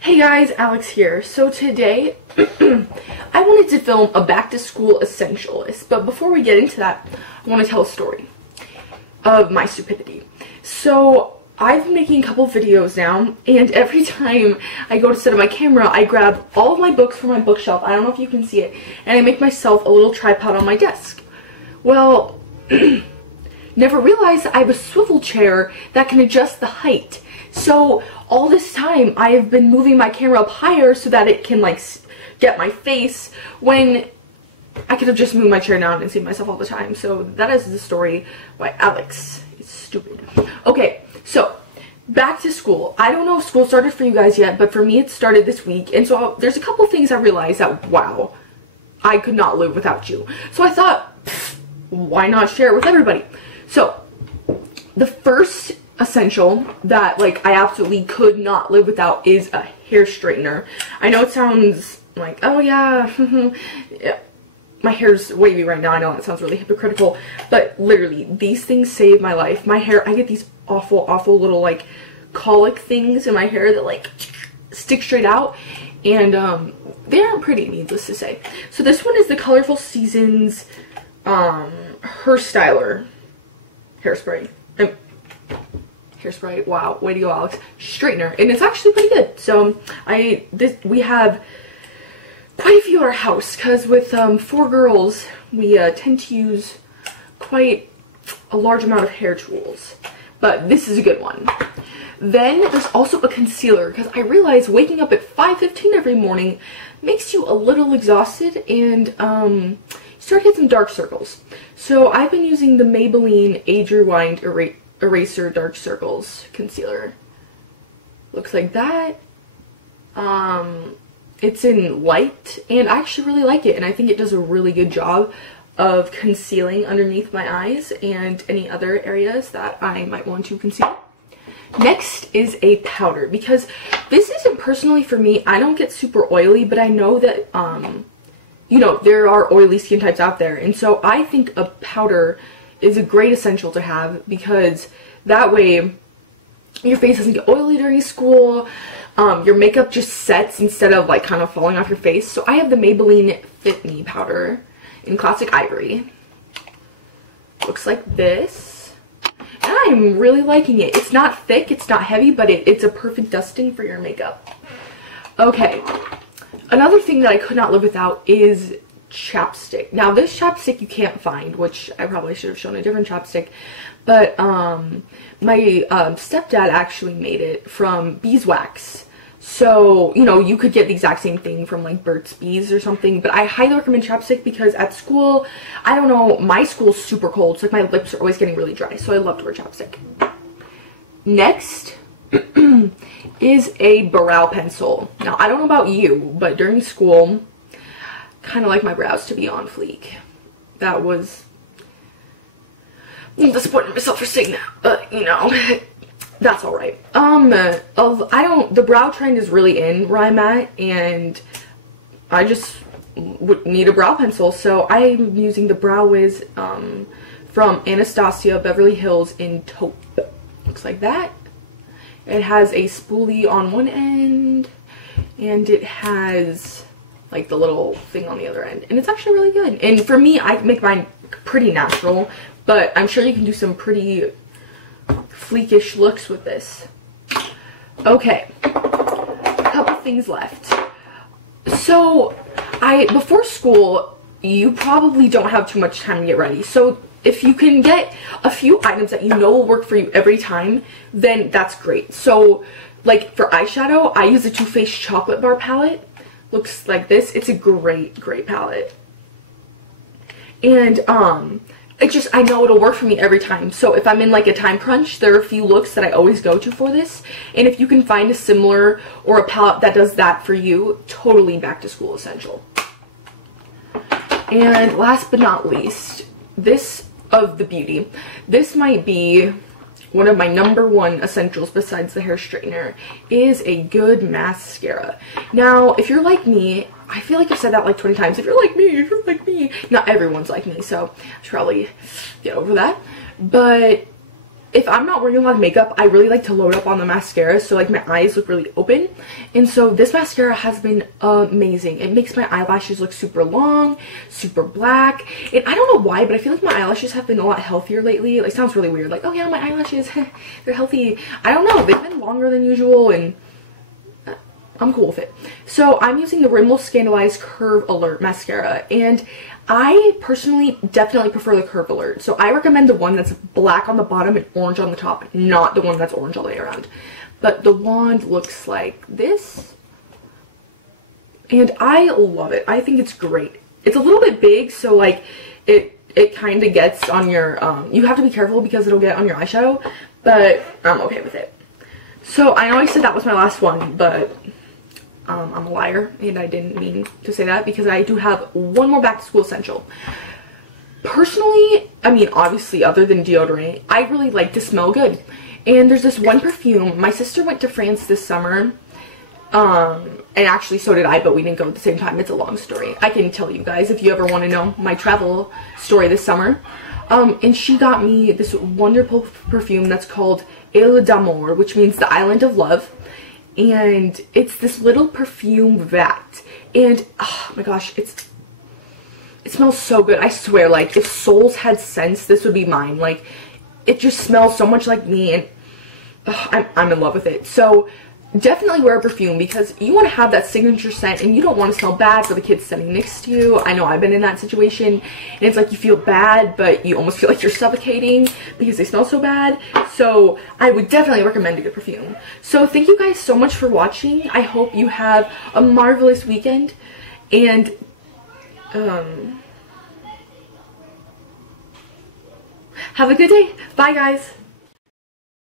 Hey guys, Alex here. So today, I wanted to film a back to school essentials, but before we get into that, I want to tell a story of my stupidity. So I've been making a couple videos now, and every time I go to set up my camera, I grab all of my books from my bookshelf, I don't know if you can see it, and I make myself a little tripod on my desk. Well, never realized I have a swivel chair that can adjust the height. So all this time I have been moving my camera up higher so that it can like get my face, when I could have just moved my chair down and seen myself all the time. So that is the story why Alex is stupid. Okay, so back to school. I don't know if school started for you guys yet, but for me it started this week, and so there's a couple things I realized that, wow, I could not live without you. So I thought, why not share it with everybody? So the first essential that like I absolutely could not live without is a hair straightener. I know it sounds like, oh yeah, yeah, my hair's wavy right now. I know that sounds really hypocritical, but literally these things save my life. My hair, I get these awful little like colic things in my hair that like stick straight out, and they aren't pretty, needless to say. So this one is the Colorful Seasons hairspray. Hairspray, wow, way to go, Alex. Straightener, and it's actually pretty good. So we have quite a few at our house, because with 4 girls we tend to use quite a large amount of hair tools, but this is a good one. Then there's also a concealer, because I realize waking up at 5:15 every morning makes you a little exhausted, and you start to get some dark circles. So I've been using the Maybelline Age Rewind Eraser Dark Circles concealer. Looks like that. It's in light, and I actually really like it, and I think it does a really good job of concealing underneath my eyes and any other areas that I might want to conceal. Next is a powder, because this isn't personally for me. I don't get super oily, but I know that you know, there are oily skin types out there, and so I think a powder is a great essential to have, because that way your face doesn't get oily during school. Your makeup just sets instead of like kind of falling off your face. So I have the Maybelline Fit Me powder in Classic Ivory. Looks like this, and I'm really liking it. It's not thick, it's not heavy, but it's a perfect dusting for your makeup. Okay, another thing that I could not live without is chapstick. Now this chapstick you can't find, which I probably should have shown a different chapstick, but my stepdad actually made it from beeswax. So, you know, you could get the exact same thing from like Burt's Bees or something, but I highly recommend chapstick, because at school, I don't know, my school's super cold, so like my lips are always getting really dry, so I love to wear chapstick. Next is a brow pencil. Now I don't know about you, but during school, kind of like my brows to be on fleek. That was, I'm disappointed in myself for saying that, but you know, that's alright. The brow trend is really in where I'm at, and I just would need a brow pencil, so I'm using the Brow Wiz from Anastasia Beverly Hills in taupe. Looks like that. It has a spoolie on one end, and it has like the little thing on the other end, and it's actually really good. And for me, I make mine pretty natural, but I'm sure you can do some pretty fleekish looks with this. Okay, a couple things left. So before school, you probably don't have too much time to get ready, so if you can get a few items that you know will work for you every time, then that's great. So like for eyeshadow, I use the Too Faced Chocolate Bar palette. Looks like this. It's a great palette, and I know it'll work for me every time. So if I'm in like a time crunch, there are a few looks that I always go to for this, and if you can find a similar or a palette that does that for you, totally back to school essential. And last but not least, this of the beauty, this might be one of my #1 essentials besides the hair straightener, is a good mascara. Now, if you're like me, I feel like I've said that like 20 times. If you're like me, not everyone's like me, so I should probably get over that. But if I'm not wearing a lot of makeup, I really like to load up on the mascara, so like my eyes look really open. And so this mascara has been amazing. It makes my eyelashes look super long, super black. And I don't know why, but I feel like my eyelashes have been a lot healthier lately. It like, sounds really weird, like, oh yeah, my eyelashes, they're healthy. I don't know, they've been longer than usual, and I'm cool with it. So I'm using the Rimmel Scandaleyes Curve Alert mascara, and I personally definitely prefer the Curve Alert. So I recommend the one that's black on the bottom and orange on the top, not the one that's orange all the way around. But the wand looks like this, and I love it. I think it's great. It's a little bit big, so like it kind of gets on your, you have to be careful because it'll get on your eyeshadow, but I'm okay with it. So I know I said that was my last one, but I'm a liar, and I didn't mean to say that because I do have one more back to school essential. Personally, I mean, obviously, other than deodorant, I really like to smell good. And there's this one perfume. My sister went to France this summer, and actually so did I, but we didn't go at the same time. It's a long story. I can tell you guys if you ever want to know my travel story this summer. And she got me this wonderful perfume that's called Île d'Amour, which means the island of love. And it's this little perfume vat, and oh my gosh, it smells so good. I swear, like, if souls had scents, this would be mine. Like, it just smells so much like me, and I'm in love with it. So definitely wear a perfume because you want to have that signature scent, and you don't want to smell bad for the kids standing next to you. I know I've been in that situation, and it's like you feel bad, but you almost feel like you're suffocating because they smell so bad. So I would definitely recommend a good perfume. So thank you guys so much for watching. I hope you have a marvelous weekend, and have a good day. Bye guys.